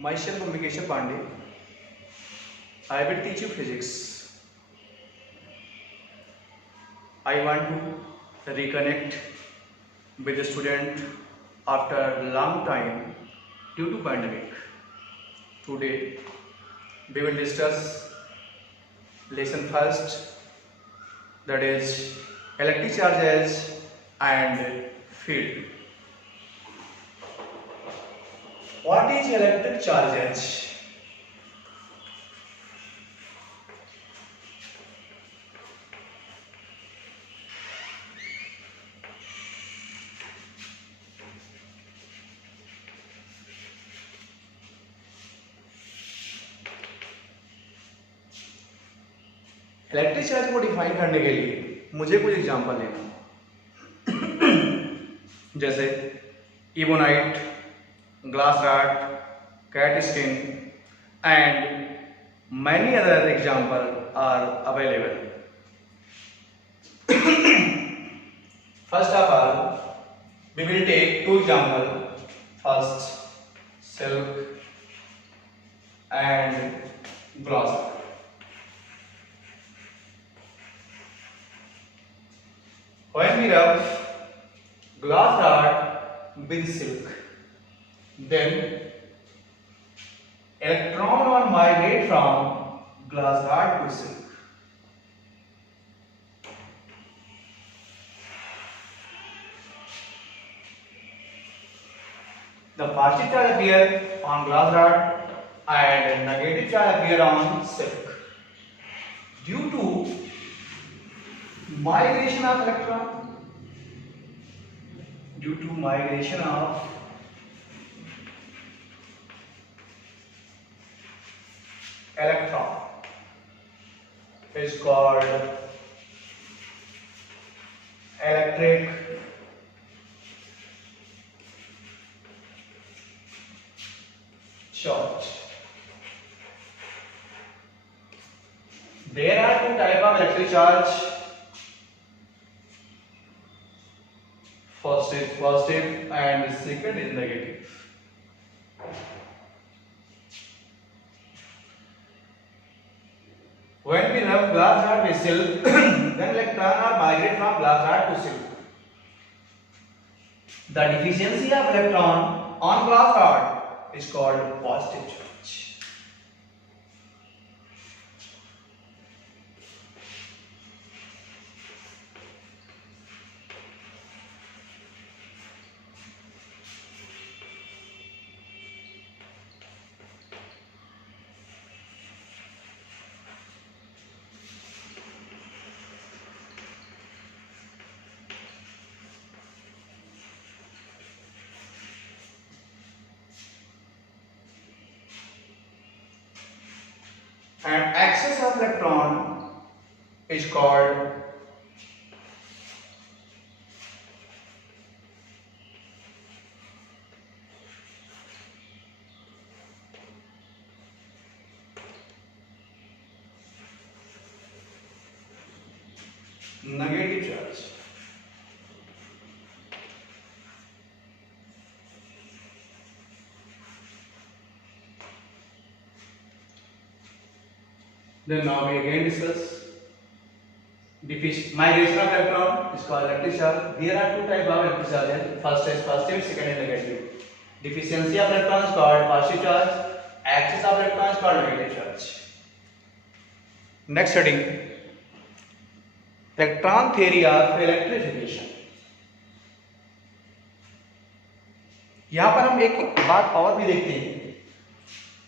Myself Ambikeshwar Pandey. I will teach you physics. I want to reconnect with the student after a long time due to pandemic. Today we will discuss lesson first, that is electric charges and field. What is electric charges? Electric charge को define करने के लिए मुझे कुछ example लेना, जैसे ebonite, glass rod, cat skin and many other example are available. First of all, we will take two examples. First, silk and glass rod. When we rub glass rod with silk, then electron will migrate from glass rod to silk. The positive charge appear on glass rod and negative charge appear on silk. Due to migration of electron, is called electric charge. There are two types of electric charge. First is positive and second is negative. When we rub glass rod with silk, then electron are migrate from glass rod to silk. The deficiency of electron on glass rod is called positive charge. And excess of electron is called negative charge. Then now we again discuss migration of electron is called electric charge. There are two types of electric charges. First is positive, second is negative. Deficiency of electron is called positive charge. Excess of electron is called negative charge. Next heading, electron theory of electrification. यहाँ पर हम एक बात और भी देखते हैं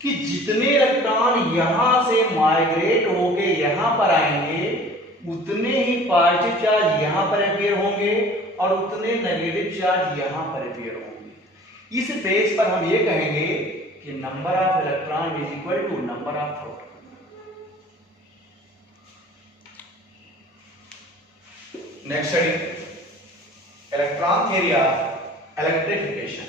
कि जितने इलेक्ट्रॉन यहां से माइग्रेट होके यहां पर आएंगे उतने ही पॉजिटिव चार्ज यहां पर अपीयर होंगे और उतने नेगेटिव चार्ज यहां पर अपीयर होंगे. इस बेस पर हम ये कहेंगे कि number of electron is equal to number of proton. Next study, electron theory of electrification.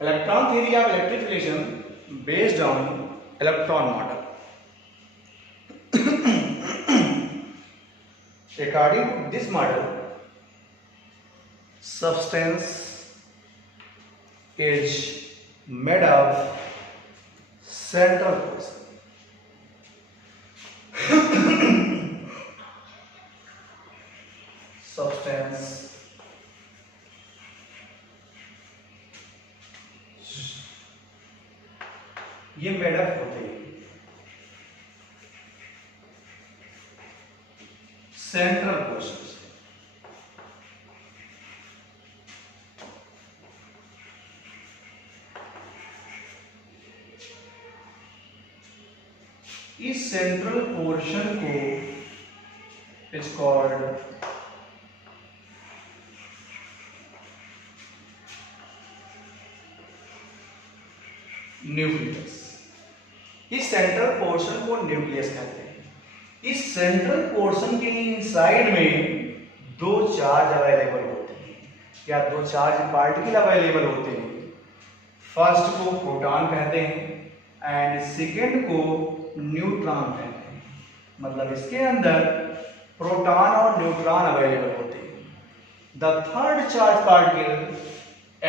Electron theory of electrification based on electron model. According to this model, substance is made of central portion. Substance ये made up होते हैं central portion से। इस central portion को is called nucleus. इस central portion को nucleus कहते हैं। इस सेंट्रल पोर्शन के इनसाइड में दो चार्ज अवेलेबल होते हैं या दो चार्ज पार्टिकल अवेलेबल होते हैं। फर्स्ट को प्रोटॉन कहते हैं एंड सेकेंड को न्यूट्रॉन कहते हैं। मतलब इसके अंदर प्रोटॉन और न्यूट्रॉन अवेलेबल होते हैं। The third charge particle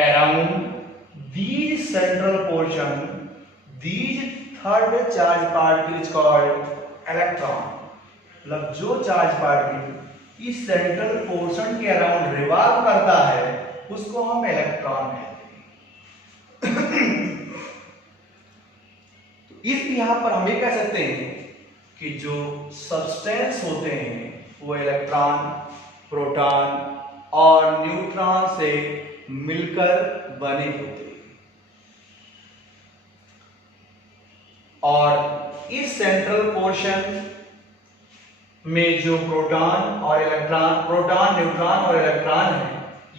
around these central portion, these third charge particle is called electron। मतलब जो चार्ज पार्टिकल इस सेंट्रल पोर्शन के अराउंड रिवॉल्व करता है उसको हम इलेक्ट्रॉन कहते हैं। तो इस यहां पर हम ये कह सकते हैं कि जो सब्सटेंस होते हैं वो इलेक्ट्रॉन, प्रोटॉन और न्यूट्रॉन से मिलकर बने होते हैं। और इस सेंट्रल पोर्शन में जो प्रोटॉन, न्यूट्रॉन और इलेक्ट्रॉन है,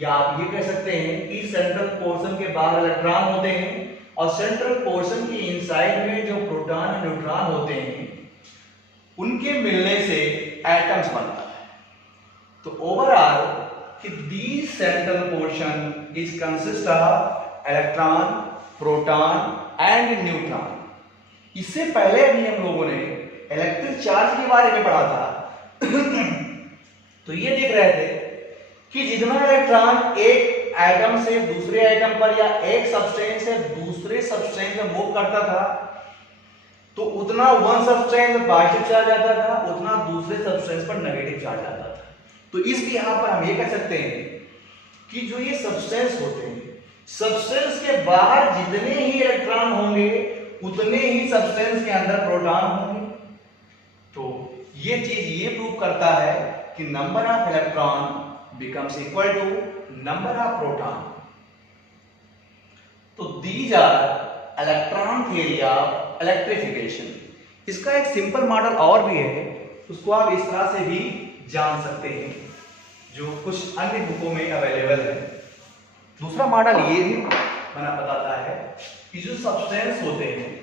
या आप ये कह सकते हैं कि सेंट्रल पोर्शन के बाहर इलेक्ट्रॉन होते हैं और सेंट्रल पोर्शन के इनसाइड में जो प्रोटॉन और न्यूट्रॉन होते हैं उनके मिलने से एटम्स बनता है। तो ओवरऑल कि these central portion is consist of electron, proton and neutron. इससे पहले भी हम लोगों ने इलेक्ट्रिक चार्ज के बारे में पढ़ा था। तो ये देख रहे थे कि जितना इलेक्ट्रॉन एक एटम से दूसरे एटम पर या एक सब्सटेंस से दूसरे सब्सटेंस में मूव करता था तो उतना वन सब्सटेंस पॉजिटिव चार्ज आता था, उतना दूसरे सब्सटेंस पर नेगेटिव चार्ज आता था। तो इस यहां पर हम ये कह सकते हैं कि जो ये सब्सटेंस होते हैं, सब्सटेंस के बाहर जितने ही इलेक्ट्रॉन होंगे उतने ही सब्सटेंस के अंदर प्रोटॉन होंगे। तो ये चीज ये प्रूव करता है कि number of electron becomes equal to number of proton. तो these are electron theory of electrification. इसका एक सिंपल मॉडल और भी है, उसको आप इस तरह से भी जान सकते हैं जो कुछ अन्य बुकों में अवेलेबल है। दूसरा मॉडल ये भी बना बताता है कि जो सब्सटेंस होते हैं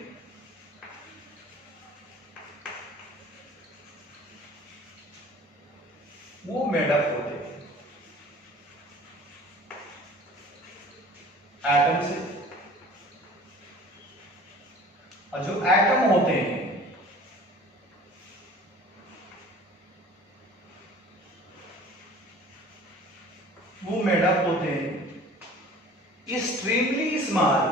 वो मेड अप होते हैं एटम से, और जो एटम होते हैं वो मेड अप होते हैं extremely small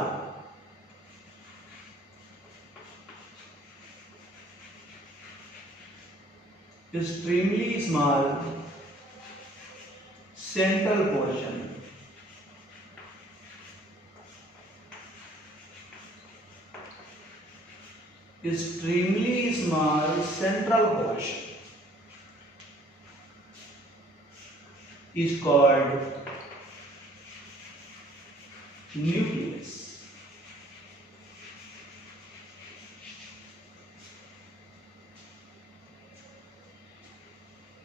central portion extremely small central portion is called nucleus.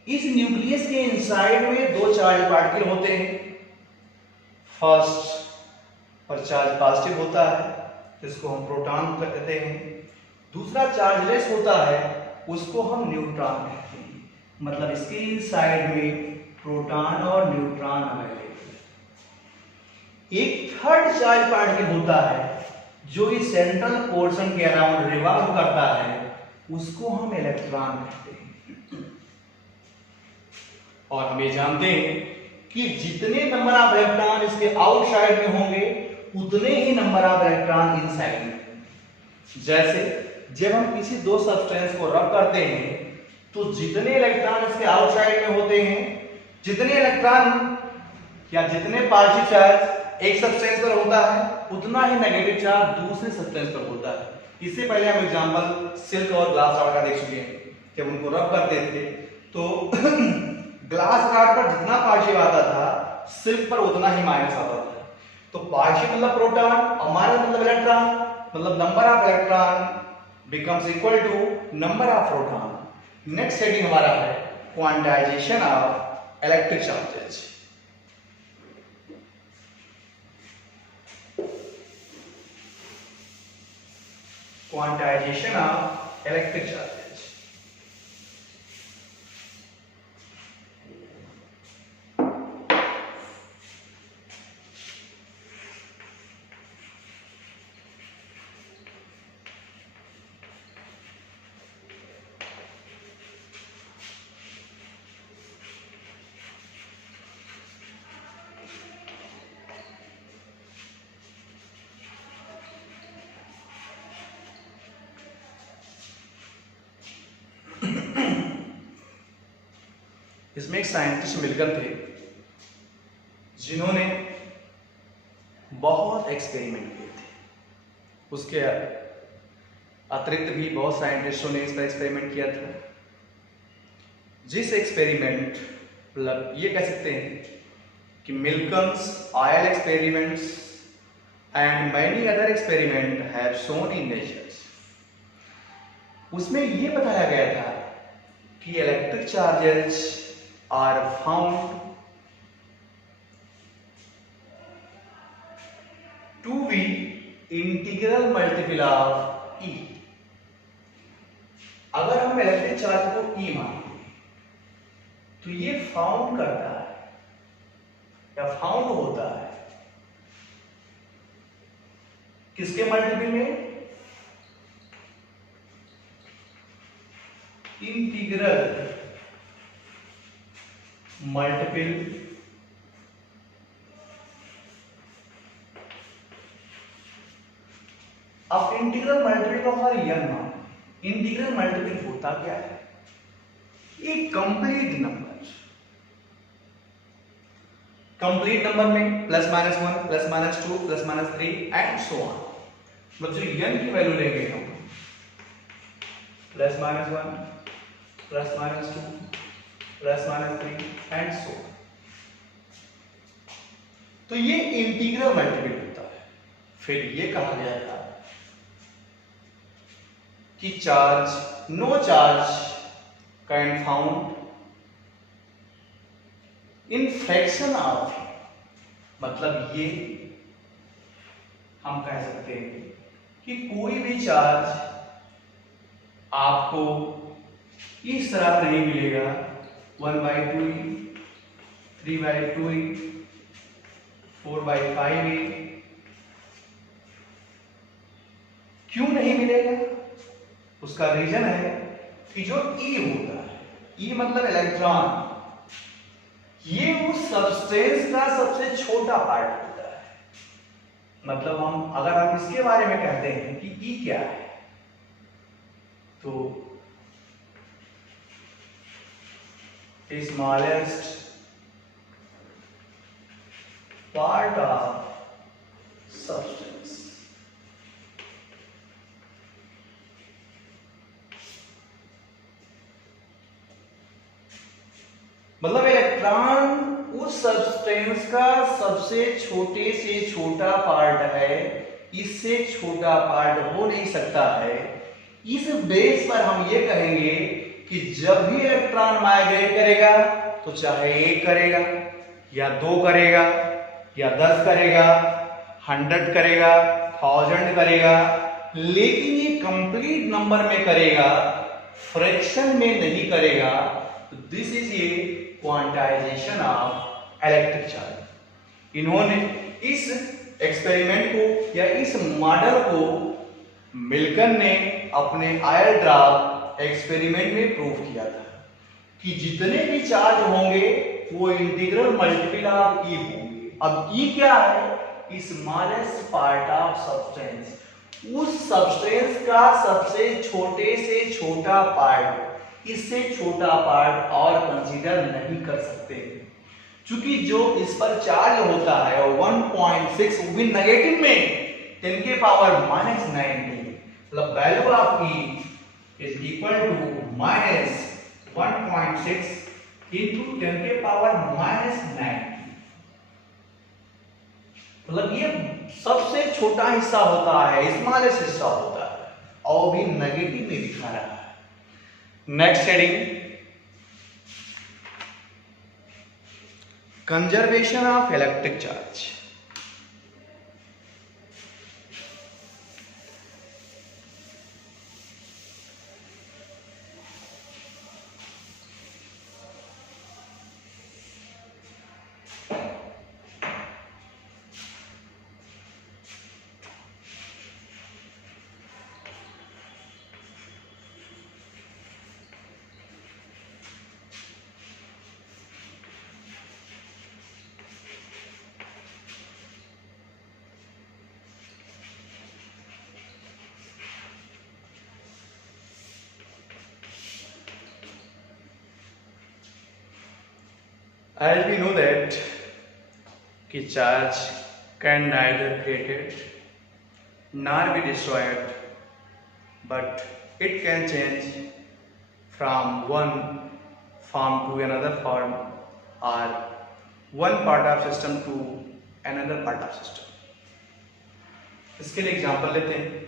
इस न्यूक्लियस के इनसाइड में दो चार्ज पार्टिकल होते हैं। फर्स्ट पर चार्ज पॉजिटिव होता है जिसको हम प्रोटॉन कहते हैं, दूसरा चार्जलेस होता है उसको हम न्यूट्रॉन कहते हैं। मतलब इसके इनसाइड में प्रोटॉन और न्यूट्रॉन अवेलेबल है। एक थर्ड चार्ज पार्टिकल होता है जो इस सेंट्रल पोर्शन के अराउंड रिवॉल्व करता है, उसको हम इलेक्ट्रॉन कहते हैं। और हम ये जानते हैं कि जितने नंबर ऑफ इलेक्ट्रॉन इसके आउटसाइड में होंगे उतने ही नंबर ऑफ इलेक्ट्रॉन इनसाइड में। जैसे जब हम किसी दो सब्सटेंस को रब करते हैं तो जितने इलेक्ट्रॉन इसके आउटसाइड में होते हैं, जितने इलेक्ट्रॉन या जितने पॉजिटिव चार्ज एक सब्सटेंस पर होता है उतना ही नेगेटिव चार्ज दूसरे सब्सटेंस पर होता है। इससे पहले हम एग्जांपल सिल्क और ग्लास रॉड का देख चुके हैं। जब उनको रब करते थे तो ग्लास रॉड पर जितना पॉजिटिव आता था सिल्क पर उतना ही माइनस आता था। तो पॉजिटिव मतलब प्रोटॉन और माइनस मतलब इलेक्ट्रॉन, मतलब number of electron becomes equal to number of proton. Next heading हमारा है quantization of electric charges. Quantization of electric charges. इसमें एक साइंटिस्ट मिलकर थे जिन्होंने बहुत एक्सपेरिमेंट किए थे। उसके अतिरिक्त भी बहुत साइंटिस्टों ने इसका एक्सपेरिमेंट किया था। जिस एक्सपेरिमेंट मतलब ये कह सकते हैं कि Millikan's oil experiments and many other experiment have shown in nature. उसमें ये बताया गया था कि electric charges are found to be integral multiple of E। अगर हम इलेक्ट्रिक चार्ज को E मानते हैं तो ये फाउंड करता है या फाउंड होता है किसके मल्टीपल में? इंटीग्रल मल्टीपल अब इंटीग्रल मल्टीपल का हमारा यह नाम। इंटीग्रल मल्टीपल होता क्या है? एक कंप्लीट नंबर। कंप्लीट नंबर में plus minus 1 plus minus 2 plus minus 3 and so on. मतलब जो n की वैल्यू लेंगे हम plus minus 1 plus minus 2 plus minus 3 and so. तो ये इंटीग्रल मल्टीपल होता है। फिर ये कहा जाएगा कि charge no charge can found in fraction of, मतलब ये हम कह सकते हैं कि कोई भी चार्ज आपको इस तरह नहीं मिलेगा 1/2e 3/2e 4/5e। क्यों नहीं मिलेगा? उसका रीजन है कि जो E होता है, E मतलब इलेक्ट्रॉन, ये उस सब्सटेंस का सबसे छोटा पार्ट होता है। मतलब अगर हम इसके बारे में कहते हैं कि E क्या है तो स्मॉलेस्ट पार्ट ऑफ सब्सटेंस। मतलब इलेक्ट्रॉन उस सब्सटेंस का सबसे छोटे से छोटा पार्ट है, इससे छोटा पार्ट हो नहीं सकता है। इस बेस पर हम ये कहेंगे कि जब भी इलेक्ट्रॉन माइग्रेट करेगा तो चाहे 1 करेगा या 2 करेगा या 10 करेगा, 100 करेगा, 1000 करेगा, लेकिन ये कंप्लीट नंबर में करेगा, फ्रैक्शन में नहीं करेगा। तो दिस इज ये क्वांटाइजेशन ऑफ इलेक्ट्रिक चार्ज। इन्होंने इस एक्सपेरिमेंट को या इस मॉडल को मिल्टन ने अपने आयर ड्राफ्ट एक्सपेरिमेंट में प्रूव किया था कि जितने भी चार्ज होंगे वो इंटीग्रल मल्टीपल ऑफ ई होंगे। अब ई क्या है? स्मॉलेस्ट पार्ट ऑफ सब्सटेंस, उस सब्सटेंस का सबसे छोटे से छोटा पार्ट, इससे छोटा पार्ट और कंसीडर नहीं कर सकते, क्योंकि जो इस पर चार्ज होता है 1.6 वो भी नेगेटिव में 10 के पावर -19, मतलब value of e is equal to -1.6 into 10 के पावर -9, मतलब ये सबसे छोटा हिस्सा होता है, स्मॉलेस्ट हिस्सा होता है, और भी नेगेटिव में दिखा रहा है। Next heading, conservation of electric charge. As we know that कि charge can neither created nor be destroyed, but it can change from one form to another form or one part of system to another part of system. इसके लिए example लेते हैं।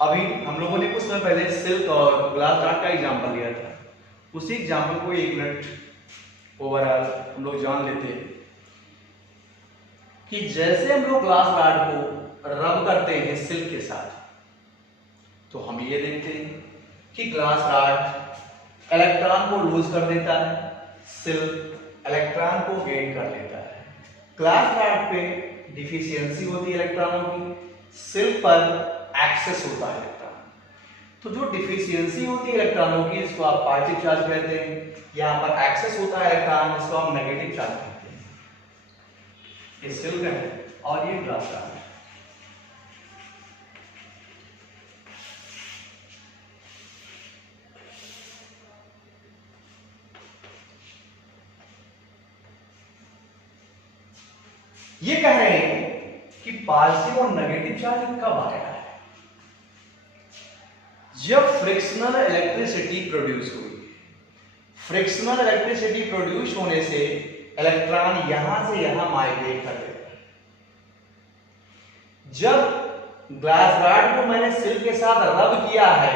अभी हम लोगों ने कुछ समय पहले सिल्क और ग्लास रॉड का एग्जांपल लिया था, उसी एग्जांपल को 1 मिनट ओवरऑल हम लोग जान लेते हैं कि जैसे हम लोग ग्लास रॉड को रब करते हैं सिल्क के साथ, तो हम ये देखते हैं कि ग्लास रॉड इलेक्ट्रॉन को लूज कर देता है, सिल्क इलेक्ट्रॉन को गेन कर लेता है। ग्लास रॉड पे डिफिशियंसी होती है इलेक्ट्रॉनों की, सिल्क पर एक्सेस होता है इलेक्ट्रॉन। तो जो डिफिशियंसी होती है इलेक्ट्रॉनों की, इसको आप पॉजिटिव चार्ज कहते हैं, यहाँ पर एक्सेस होता है इलेक्ट्रॉन, इसको हम नेगेटिव चार्ज कहते हैं। ये सिल्क है और ये ग्लास रॉड है। ये कह रहे हैं कि पॉजिटिव और नेगेटिव चार्ज कब आया है? जब फ्रिक्शनल इलेक्ट्रिसिटी प्रोड्यूस हुई। फ्रिक्शनल इलेक्ट्रिसिटी प्रोड्यूस होने से इलेक्ट्रॉन यहां से यहां माइग्रेट कर रहे हैं। जब ग्लास रॉड को मैंने सिल्क के साथ रब किया है,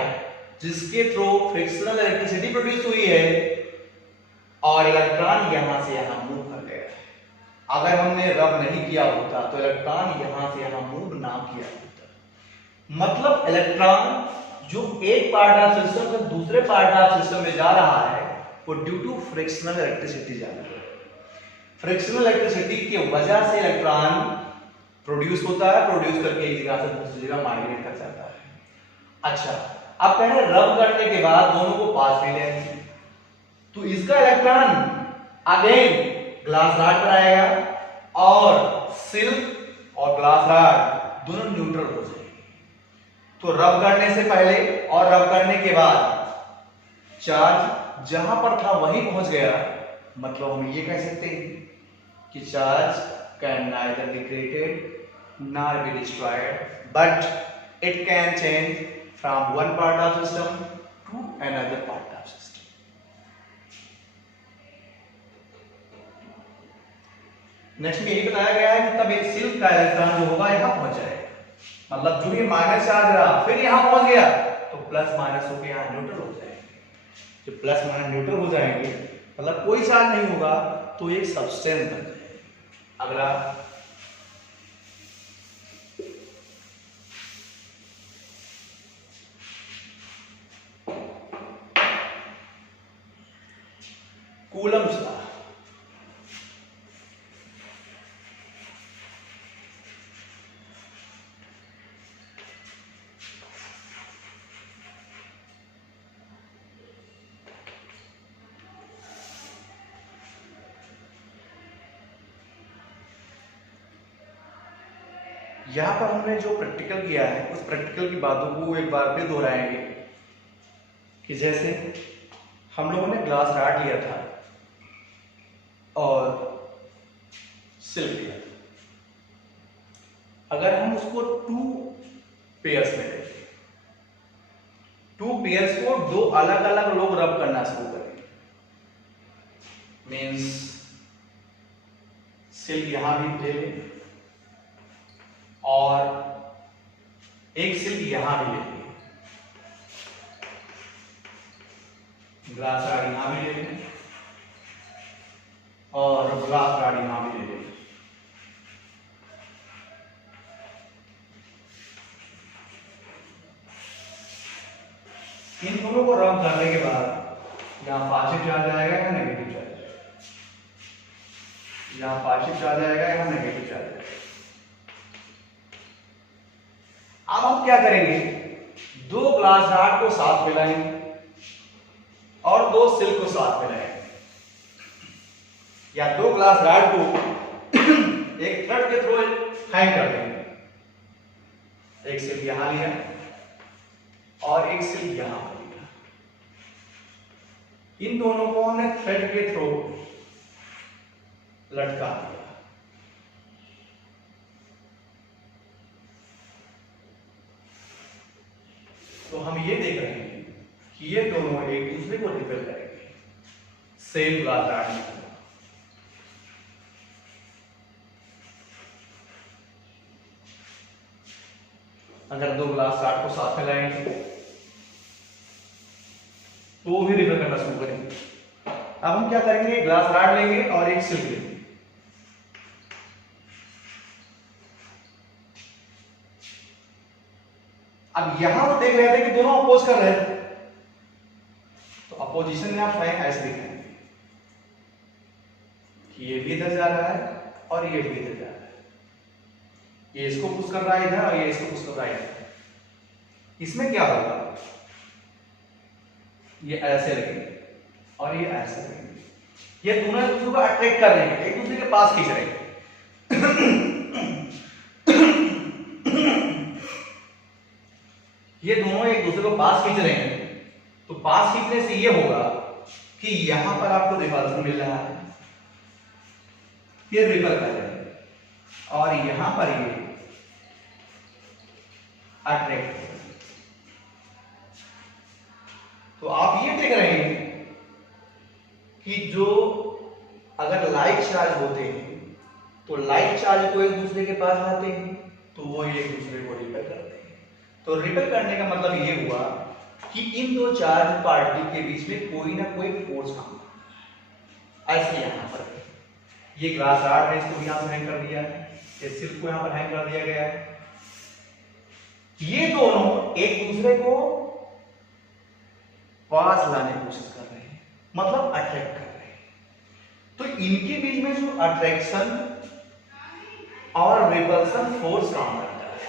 जिसके थ्रू फ्रिक्शनल इलेक्ट्रिसिटी प्रोड्यूस हुई है, और इलेक्ट्रॉन यहां से यहां मूव कर गया है। अगर हमने रब नहीं किया होता तो इलेक्ट्रॉन यहां से यहां मूव ना किया होता। मतलब इलेक्ट्रॉन जो एक पार्ट ऑफ सिस्टम से दूसरे पार्ट ऑफ सिस्टम में जा रहा है, वो ड्यू टू फ्रिक्शनल इलेक्ट्रिसिटी जा रहा है। फ्रिक्शनल इलेक्ट्रिसिटी की वजह से इलेक्ट्रॉन प्रोड्यूस होता है, प्रोड्यूस करके एक जगह से दूसरी जगह माइग्रेट कर जाता है। अच्छा, अब पहले रब करने के बाद दोनों को पास में ले आएंगे, तो इसका इलेक्ट्रॉन अगेन ग्लास रॉड पर आएगा और सिल्क और ग्लास रॉड दोनों न्यूट्रल हो जाएंगे। तो रब करने से पहले और रब करने के बाद चार्ज जहां पर था वहीं पहुंच गया। मतलब हम ये कह सकते हैं कि charge can neither be created nor be destroyed, but it can change from one part of system to another part of system. Next में यही बताया गया है कि तब एक सिल्क का इलेक्ट्रॉन जो होगा यहां पहुंच जाएगा। मतलब जो ये माइनस चार्ज रहा फिर यहां पहुंच गया, तो प्लस माइनस होकर यहां न्यूट्रल हो जाएंगे। जो प्लस माइनस न्यूट्रल हो जाएंगे, मतलब कोई चार्ज नहीं होगा, तो एक सब्सटेंस बन जाएगा। अगला कूलम्स लॉ। यहाँ पर हमने जो प्रैक्टिकल किया है उस प्रैक्टिकल की बातों को एक बार फिर दोहराएंगे कि जैसे हम लोगों ने ग्लास रॉड लिया था और सिल्क लिया था। अगर हम उसको 2 पेयर्स में देखें, 2 पेयर्स को 2 अलग अलग लोग रब करना शुरू करेंगे, मीन्स सिल्क यहां भी ले लें और एक सिल्क यहां भी ले लें, ग्लास रॉड यहां भी ले लें और ग्लास रॉड यहां भी ले लें। इन दोनों को रब करने के बाद यहाँ पॉजिटिव चार्ज आएगा या नेगेटिव चार्ज आएगा, यहाँ पॉजिटिव चार्ज आएगा या नेगेटिव चार्ज आएगा। अब हम क्या करेंगे, 2 ग्लास रॉड को साथ मिलाएंगे और 2 सिल्क को साथ मिलाएंगे, या 2 ग्लास रॉड को एक थ्रेड के थ्रू हैंग कर देंगे। एक सिल्क यहां लिया और एक सिल्क यहां पर लिया, इन दोनों को हमने थ्रेड के थ्रू लटका दिया। तो हम ये देख रहे हैं कि ये दोनों एक दूसरे को रिपेल करेंगे सेम ग्लास रॉड में। अगर 2 ग्लास रॉड को साथ में लाएंगे तो वो भी रिपेल करना शुरू करेंगे। अब हम क्या करेंगे, ग्लास रॉड लेंगे और एक सिल्क लेंगे। अब यहां तो देख रहे थे कि दोनों अपोज कर रहे थे, तो अपोजिशन में आप साइन ऐसे दिखाएंगे कि ये भी इधर जा रहा है और ये भी इधर जा रहा है, ये इसको पुश कर रहा है इधर और ये इसको पुश कर रहा है इधर। इसमें क्या होगा, ये ऐसे लगेंगे और ये ऐसे लगेंगे, ये दोनों एक दूसरे को अट्रैक्ट कर रहे हैं, एक दूसरे के पास खींच रहे हैं। ये दोनों एक दूसरे को पास खींच रहे हैं, तो पास खींचने से ये होगा कि यहां पर आपको रिपल्सन मिल रहा है, ये रिपल कर रहे हैं और यहां पर ये अट्रैक्ट। तो आप ये देख रहे हैं कि जो अगर लाइक चार्ज होते हैं तो लाइक चार्ज को एक दूसरे के पास आते हैं तो वो एक दूसरे को रिपेल करते हैं। तो रिपेल करने का मतलब ये हुआ कि इन 2 चार्ज पार्टिकल के बीच में कोई ना कोई फोर्स काम करता है। ऐसे यहां पर ये ग्लास रॉड है, इसको यहां पर हैंग कर दिया है, ये सिल्क को यहां पर हैंग कर दिया गया है। ये दोनों एक दूसरे को पास लाने की कोशिश कर रहे हैं, मतलब अट्रैक्ट कर रहे हैं। तो इनके बीच में जो अट्रैक्शन और रिपल्सन फोर्स काम करता है,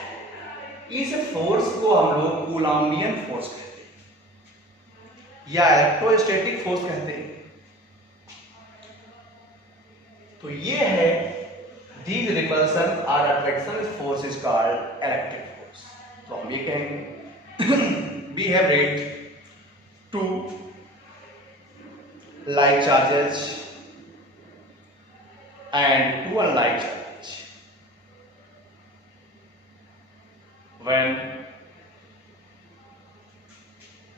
इस फोर्स को हम लोग कूलम्बियन फोर्स कहते हैं या इलेक्ट्रोस्टैटिक फोर्स कहते हैं। तो ये है दीज रिपल्सन और attraction force is called electric force. तो हम ये कहेंगे we have read 2 like charges and 2 unlike charges. When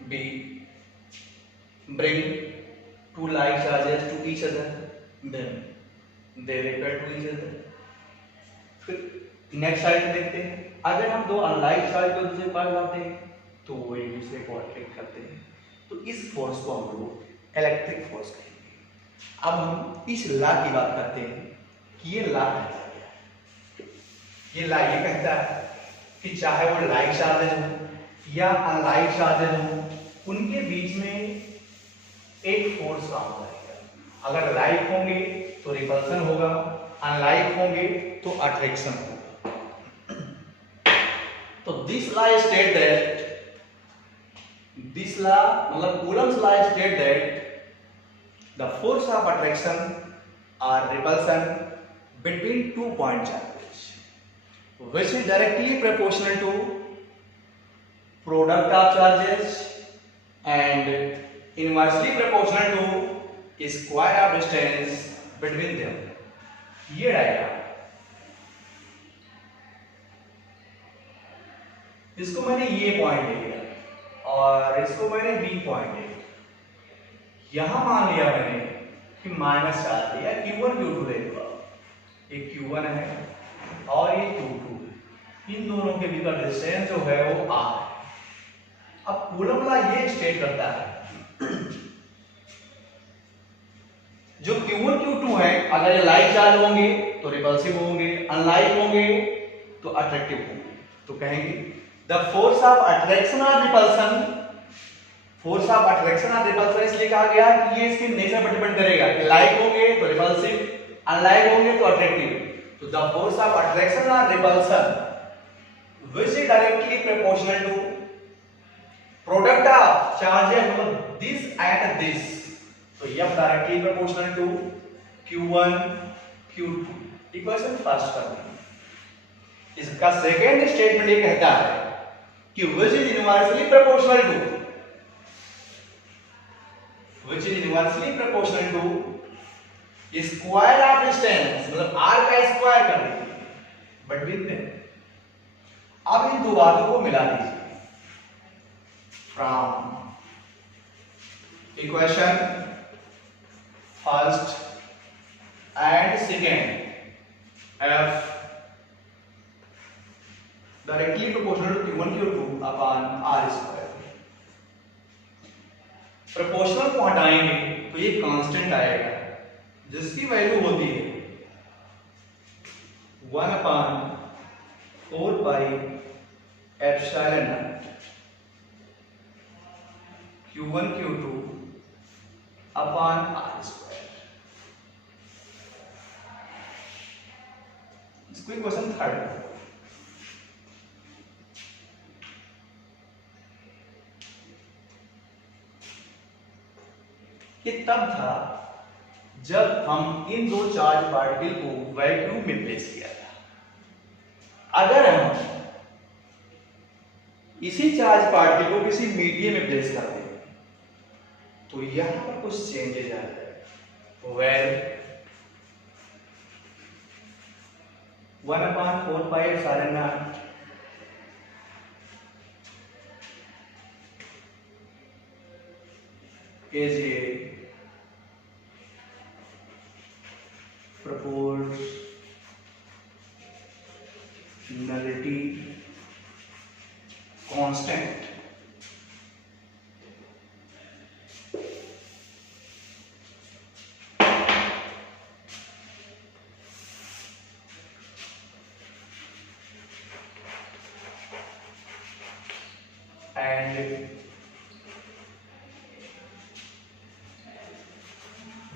we bring 2 like charges to each other, then they repel to each other. फिर नेक्स्ट साइड में देखते हैं, अगर हम 2 अनलाइक चार्ज को दूसरे पास लाते हैं तो वो एक दूसरे को अट्रैक्ट करते हैं। तो इस फोर्स को हम लोग इलेक्ट्रिक फोर्स कहेंगे। अब हम इस लॉ की बात करते हैं कि ये लॉ कहता है, ये लॉ ये कहता है कि चाहे वो लाइक चार्जेज हो या अनलाइक चार्जेज हो, उनके बीच में एक फोर्स काम करेगा। अगर लाइक होंगे तो रिपल्सन होगा, अनलाइक होंगे तो अट्रैक्शन होगा। तो this law state that, this law मतलब Coulomb's law state that the force of attraction or repulsion between 2 point charges which is directly proportional to product of charges and inversely proportional to square of distance between them. ये diagram, इसको मैंने ये point ले लिया और इसको मैंने B point ले लिया। यहां मान लिया मैंने कि -4 दिया, Q1 Q2 देखो, ये Q1 है और ये Q2 है, इन दोनों के बीच का डिस्टेंस जो है वो R है। अब कूलम लॉ ये स्टेट करता है जो Q1 Q2 है, अगर ये लाइक चार्ज होंगे तो रिपल्सिव होंगे, अनलाइक होंगे तो अट्रैक्टिव होंगे। तो कहेंगे द फोर्स ऑफ अट्रैक्शन और रिपल्सन, फोर्स ऑफ अट्रैक्शन और रिपल्सन इसलिए कहा गया कि ये इसके नेचर पर डिपेंड करेगा कि लाइक होंगे तो रिपल्सिव, अनलाइक होंगे तो अट्रैक्टिव। तो द फोर्स ऑफ अट्रैक्शन और repulsion which is directly proportional to product of charges मतलब this and this, तो F directly proportional to Q1 Q2। Equation first करनी। इसका सेकेंड स्टेटमेंट ये कहता है कि which is inversely proportional to, which is inversely proportional to square of distance मतलब r का स्क्वायर कर दीजिए between them। अब इन दो बातों को मिला दीजिए। From equation first and second, F directly proportional to Q1 Q2 upon R square। Proportional को हटाएंगे तो ये कांस्टेंट आएगा जिसकी वैल्यू होती है 1/4 pi epsilon naught Q1 Q2 upon R square. इसको क्वेश्चन थर्ड, ये तब था जब हम इन दो चार्ज पार्टिकल को वैक्यूम में प्लेस किया था। अगर हम इसी चार्ज पार्टिकल को किसी मीडियम में प्लेस कर दें तो यहां पर कुछ चेंजेस आ जाएगा। Where 1/4 pi epsilon naught is a proportionality constant and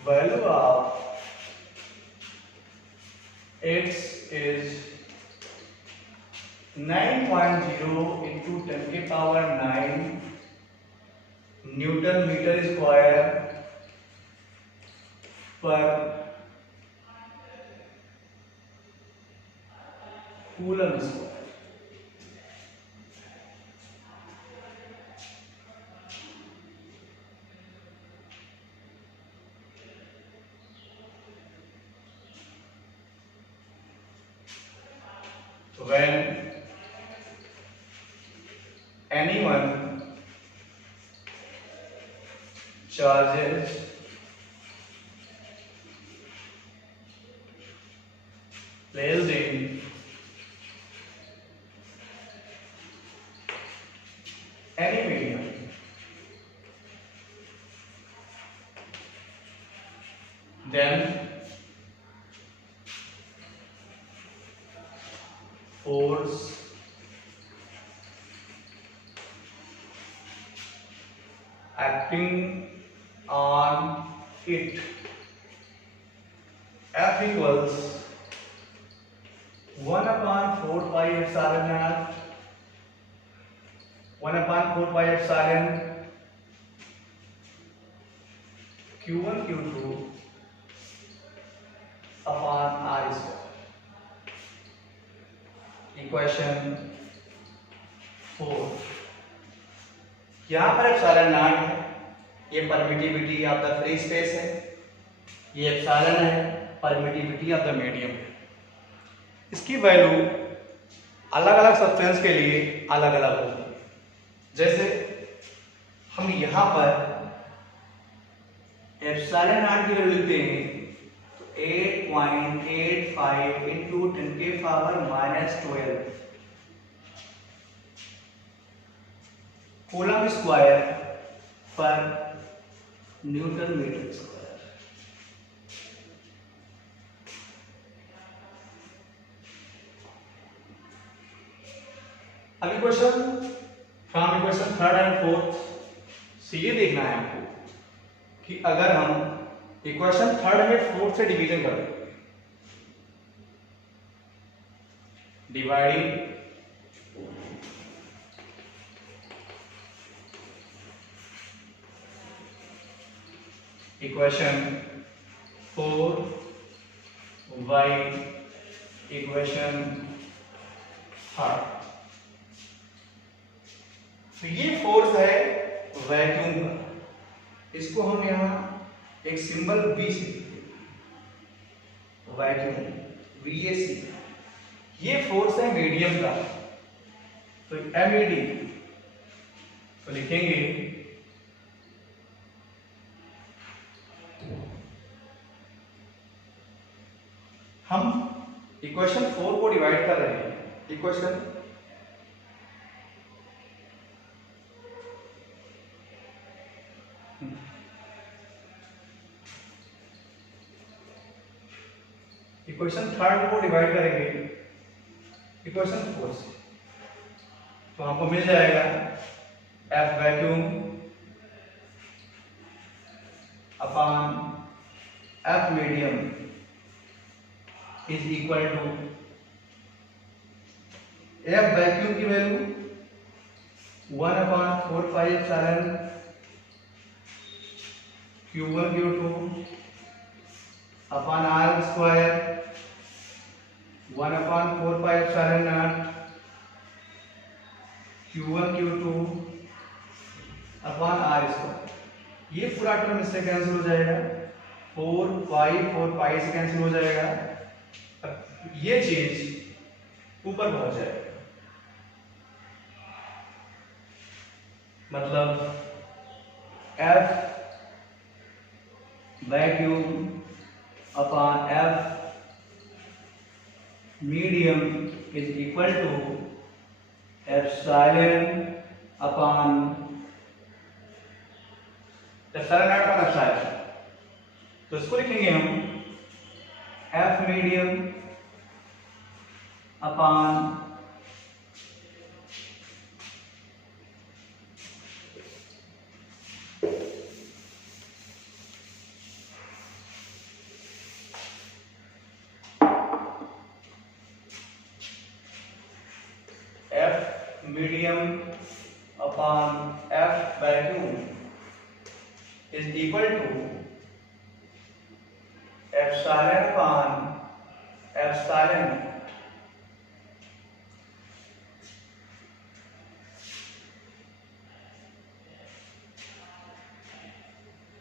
value of x is 9.0 into 10 के पावर 9 न्यूटन मीटर स्क्वायर पर coulomb square. When anyone charges placed in any medium then force acting on it F equals 1/4 pi epsilon naught 1/4 pi epsilon Q1 Q2 upon R square। Equation 4। यहां पर epsilon not है, ये permittivity of the free space है, ये epsilon है permittivity of the medium है। इसकी value अलग अलग सब्सटेंस के लिए अलग अलग होगी। जैसे हम यहां पर एप्सिलॉन नॉट की वैल्यू लिखते हैं तो 8.85 इंटू 10⁻⁻12 कूलम स्क्वायर पर न्यूटन मीटर स्क्वायर। अब equation from equation 3rd and 4th से ये देखना है आपको कि अगर हम इक्वेशन 3rd में 4th से डिवीजन करें, dividing equation 4y equation 3rd, तो ये फोर्स है वैक्यूम का, इसको हम यहां एक सिंबल V से वैक्यूम VAC। ये फोर्स है मीडियम का, तो MED तो लिखेंगे हम इक्वेशन 4 को डिवाइड कर रहे हैं इक्वेशन इक्वेशन 3rd को डिवाइड करेंगे इक्वेशन 4 से, तो हमको मिल जाएगा F vacuum upon F medium is equal to F vacuum की value 1/4πε Q1 Q2 upon R square 1/4πε0 Q1 Q2 upon R square. ये पूरा टर्म इससे कैंसिल हो जाएगा, 4 पाई से कैंसिल हो जाएगा, ये चीज ऊपर पहुंच जाएगा, मतलब F vacuum upon F medium is equal to epsilon upon epsilon, तो इसको लिखेंगे हम F medium upon medium upon F vacuum is equal to epsilon upon epsilon.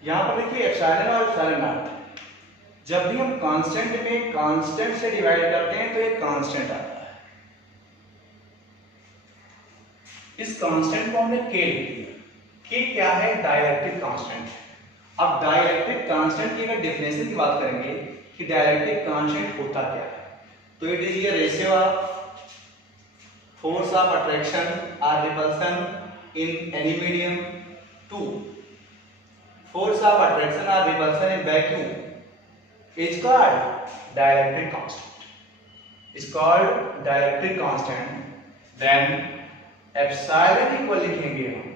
यहां पर देखिए एप्सिलॉन और एप्सिलॉन नॉट, जब भी हम कांस्टेंट में कांस्टेंट से डिवाइड करते हैं तो एक कांस्टेंट आता है, इस कांस्टेंट को हमने K लिखा। K क्या है? Dielectric constant. अब डाइलेक्ट्रिक कांस्टेंट की अगर डेफिनेशन की बात करेंगे कि डाइलेक्ट्रिक कांस्टेंट होता क्या है, तो it is the ratio of force of attraction और repulsion in any medium to force of attraction और repulsion in vacuum is called dielectric constant, is called dielectric constant. Then epsilon equal लिखेंगे हम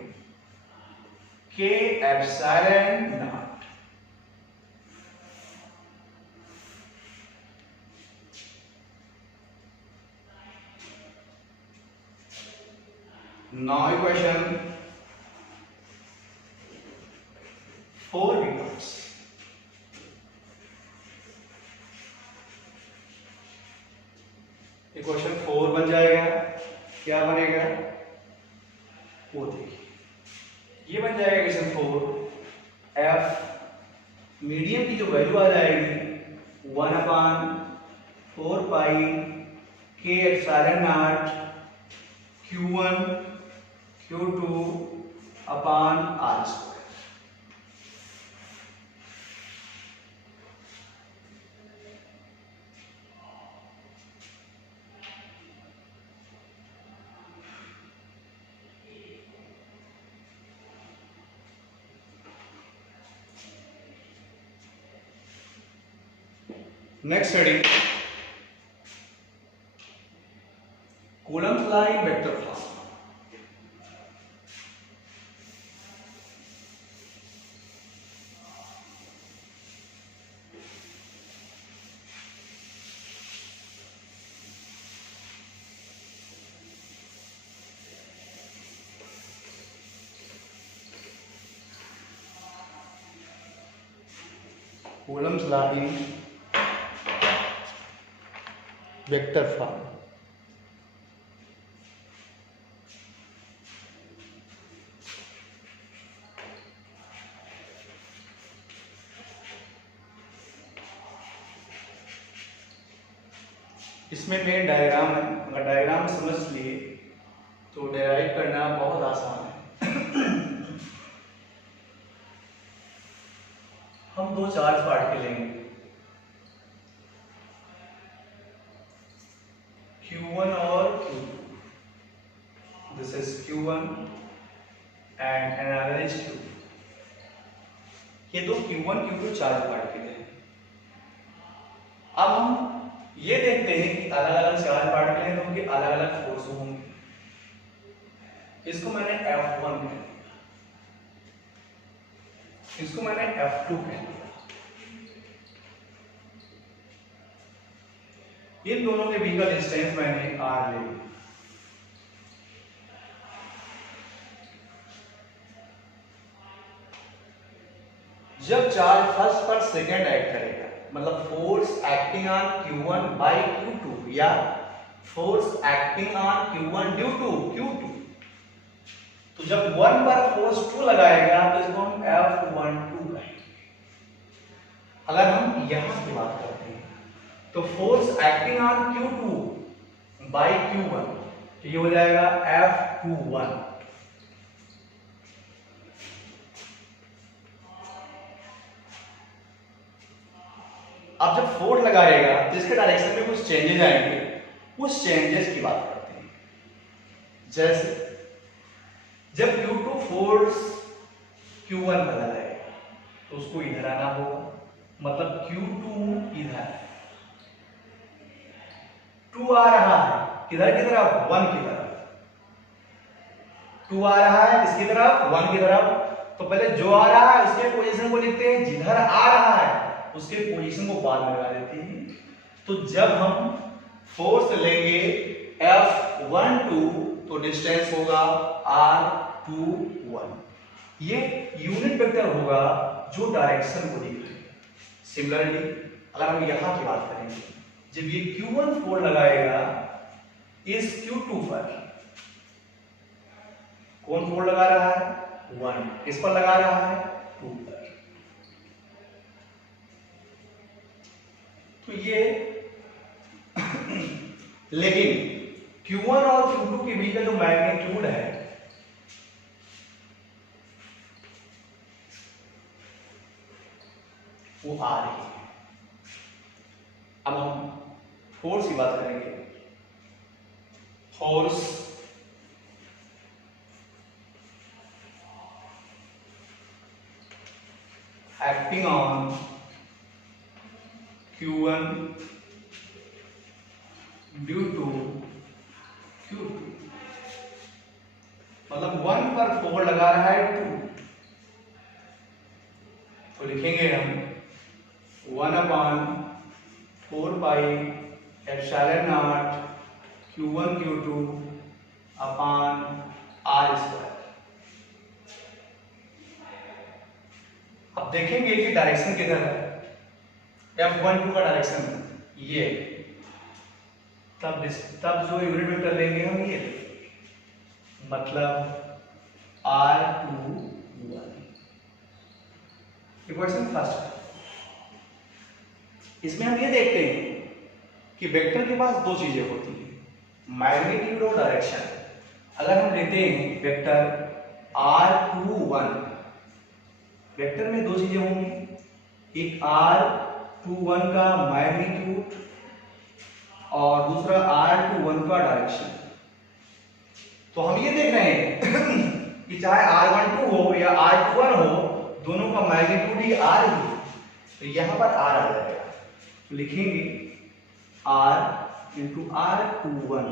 K epsilon naught. Now equation 4 becomes equation 4 बन जाएगा। क्या बनेगा वो देखिए, ये बन जाएगा इक्वेशन 4। एफ मीडियम की जो वैल्यू आ जाएगी 1/4 पाई के epsilon naught Q1 Q2 upon r square. Next study Coulomb's law in vector form. Coulomb's law in vector form. इसमें मेन डायग्राम है, अगर डायग्राम समझ लिए तो डेराइव करना बहुत आसान है। हम दो चार्ज पार्टिकल लेंगे, Q1 और Q2। This is Q1 and another is Q2। ये दो Q1 Q2 चार्ज पार्टिकल हैं। अब हम ये देखते हैं कि अलग अलग चार्ज पार्टिकल हैं तो उनके अलग अलग फोर्स होंगे। इसको मैंने F1 कह दिया, इसको मैंने F2 कह दिया। इन दोनों के बीच का डिस्टेंस मैंने R ले लिया। जब चार्ज फर्स्ट पर सेकंड एक्ट करेगा, मतलब force acting on Q1 by Q2 या force acting on Q1 due to Q2, तो जब 1 पर फोर्स 2 लगाएगा तो इसको हम F12 कहेंगे। अगर हम यहां की बात करते हैं तो force acting on Q2 by Q1 तो ये हो जाएगा F21। अब जब फोर्स लगाएगा तो इसके डायरेक्शन में कुछ चेंजेस आएंगे, उस चेंजेस की बात करते हैं। जैसे जब Q2 फोर्स Q1 पर लगाएगा तो उसको इधर आना होगा, मतलब Q2 इधर 2 आ रहा है किधर की तरफ, 1 की तरफ। 2 आ रहा है इसकी तरफ, 1 की तरफ। तो पहले जो आ रहा है उसके पोजीशन को लिखते हैं, जिधर आ रहा है उसके पोजीशन को बाद में लगा देते हैं। तो जब हम फोर्स लेंगे F12 तो डिस्टेंस होगा R21। ये यूनिट वेक्टर होगा जो डायरेक्शन को दिखाएगा। सिमिलरली अगर हम यहां की बात करेंगे, जब ये Q1 फोर्स लगाएगा इस Q2 पर, कौन फोर्स लगा रहा है 1, इस पर लगा रहा है 2 पर, तो ये लेकिन Q1 और Q2 के बीच का जो मैग्नीट्यूड है वो आ रही है। अब हम फोर्स की बात करेंगे। Force acting on Q1 due to Q2, मतलब 1 पर फोर्स लगा रहा है 2, तो लिखेंगे हम 1/4 pi epsilon naught Q1 Q2 upon R square. अब देखेंगे कि डायरेक्शन किधर है। F12 का डायरेक्शन ये, तब जो यूनिट वेक्टर लेंगे हम ये, मतलब R21। Equation first. इसमें हम ये देखते हैं कि वेक्टर के पास दो चीजें होती हैं, मैग्नीट्यूड और डायरेक्शन। अगर हम लेते हैं वेक्टर R21, वेक्टर में दो चीजें होंगी, एक R21 का मैग्नीट्यूड और दूसरा R21 का डायरेक्शन। तो हम ये देख रहे हैं कि चाहे R12 हो या R21 हो, दोनों का मैग्नीट्यूड ही R ही है, तो यहां पर R आ जाएगा। तो लिखेंगे R इंटू R21।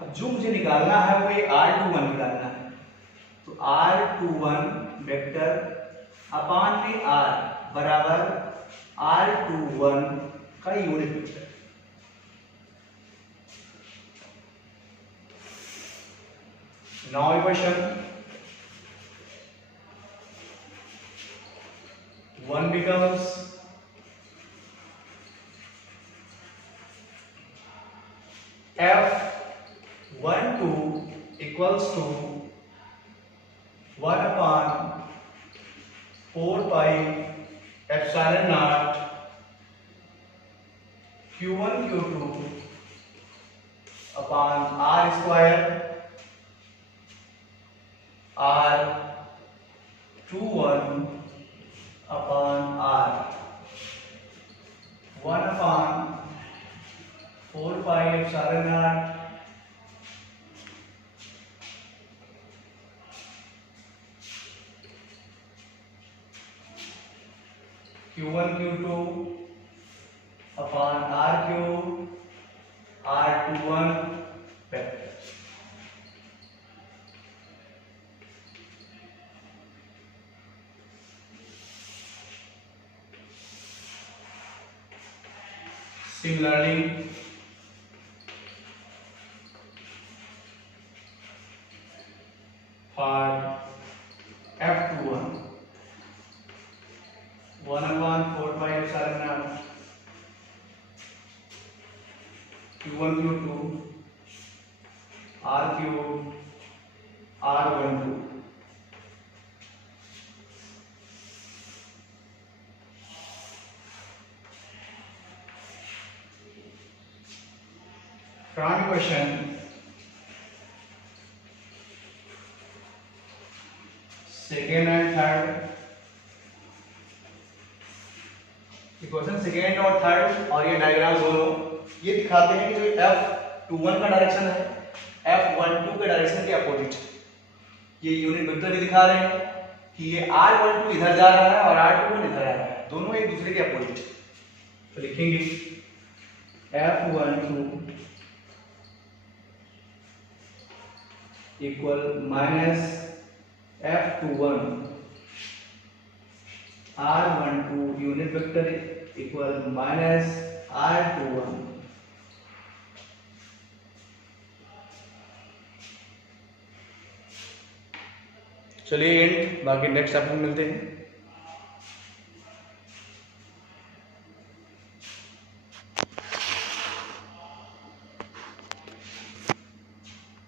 अब जो मुझे निकालना है वो ये R21 निकालना है, तो R21 वेक्टर अपान में R बराबर R21 का unit vector. Now equation 1 becomes F12 equals to 1 upon 4 pi epsilon naught Q1 Q2 upon R square R21 upon R, 1 upon 4 pi epsilon naught Q1 Q2 upon R cube R21 vector। Similarly, for F21, 1 upon 4 pi epsilon naught Q1 Q2 R cube R12। From equation second and third, equation second और third और ये diagram दोनों ये दिखाते हैं कि जो F21 का डायरेक्शन है F12 के डायरेक्शन के अपोजिट। ये यूनिट वेक्टर भी दिखा रहे हैं कि ये R12 इधर जा रहा है और R21 इधर आ रहा है, दोनों एक दूसरे के अपोजिट। तो लिखेंगे F12 equal minus F21 R12 unit vector equal minus R21। चलिए एंड, बाकी नेक्स्ट चैप्टर में मिलते हैं।